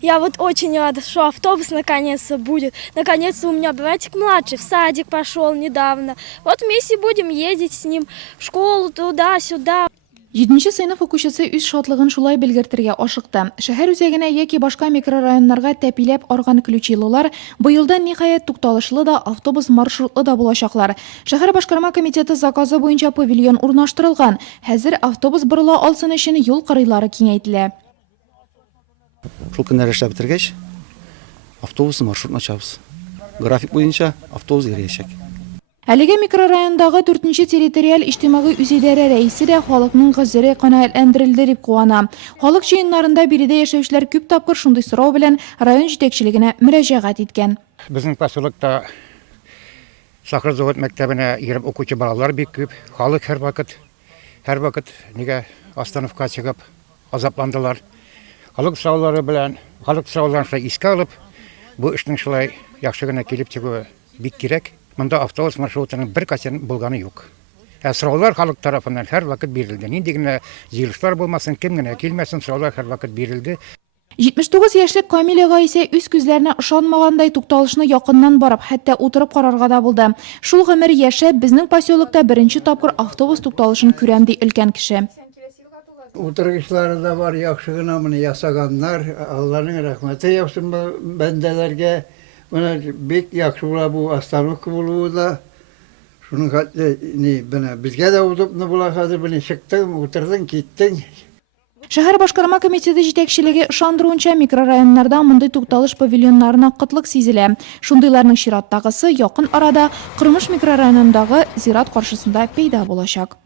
Я вот очень рада, что автобус наконец-то будет. Наконец-то у меня братик младший в садик пошел недавно. Вот вместе будем ездить с ним в школу туда-сюда. 7-нче сыйныф укучысы үз шатлыгын шулай белгертергә ашыкты. Шәһәр үзәгенә яки башка микрорайоннарга тәпиләп арган ключилылар быелдан ниһаять тукталышлы да автобус маршрутлы да булачаклар. Шәһәр башкарма комитеты заказы буенча павильон урнаштырылган. Хәзер автобус борыла алсын өчен юл кырыйлары киңәйтелә. Шул көннәр эшләп бетергәч, автобус маршрутын ачабыз. График буенча автобус йөрәячәк. Әлеге микрорайондагы 4-нче территориаль иҗтимагый үзидарә рәисе дә халыкның гызыры канәгатьләндерелде дип куана. Халык җыеннарында биредә яшәүчеләр күп тапкыр шундый сорау белән район җитәкчелегенә мөрәҗәгать иткән. Безнең поселокта Сахар завод мәктәбенә йөреп укучы балалар бик күп. Халык һәрвакыт нигә остановка чыгып азапландылар. Халык сораулары белән, халык сорауларын шулай искә алып, бу эшнең шулай яхшы гына килеп чыгуы бик кирәк. Монда автобус маршрутының бер качан булганы юк. Сораулар халык тарафыннан һәрвакыт бирелде. Нинди генә җыелышлар булмасын, кем генә килмәсен, сораулар һәрвакыт бирелде. 79 яшьлек Камиләгә исә үз күзләренә ышанмагандай тукталышны якыннан барып, хәтта утырып карарга да булды. Шул гомер яшәп, безнең поселокта беренче тапкыр автобус тукталышын күрәм ди өлкән кеше. Утыргычлары да бар, яхшы гына моны ясаганнар. Алланың рәхмәте яхшын бәндәләргә. Менә бик яхшы була бу остановка булуы да. Шуның хәтле безгә дә удобно була хәзер чыктың, утырдың, киттең. Шәһәр башкарма комитеты җитәкчелеге ышандыруынча микрорайоннарда мондый тукталыш павильоннарына кытлык сизелә. Шундыйларның чираттагысы якын арада Кырмыш микрорайонындагы зират каршысында пәйда булачак.